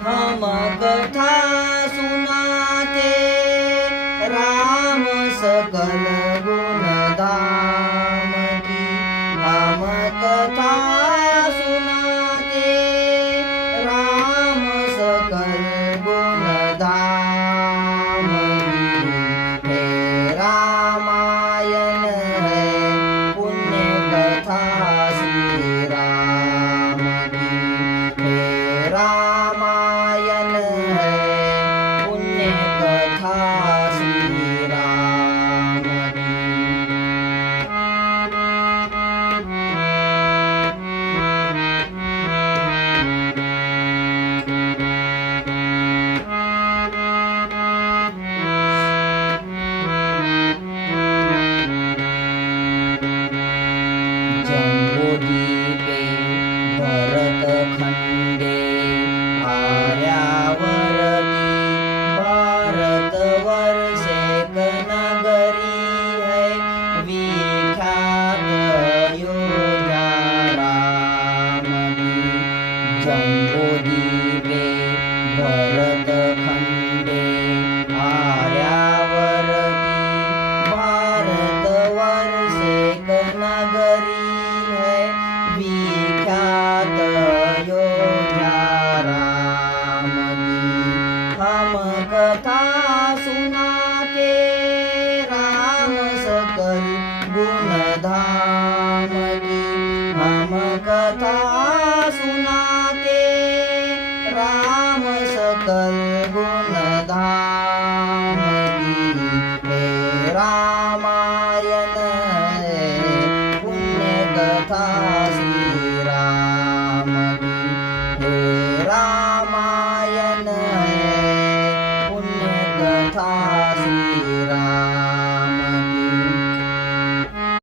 हम कथा सुनाते राम सकल गुण धाम की। हम कथा सुनाते राम सकल गुण धाम की। हे रामायण है पुण्य कथा श्री राम की। हे रामायण है पुण्य कथा श्री राम की। जम्बूद्वीपे भरतखंडे आर्यावर्ती भारतवर्षे एक नगरी है विख्यात अयोध्या राम की। जम्बूद्वीपे भरतखंडे आर्यावर्ती भारतवर्षे एक नगरी है विख्यात अयोध्या राम की। हम कथा सुनाते राम सकल गुण धाम की। हम कथा सुनाते राम सकल गुण धाम की। हे रामायण है पुण्य कथा श्री राम की। हे रामायण है पुण्य कथा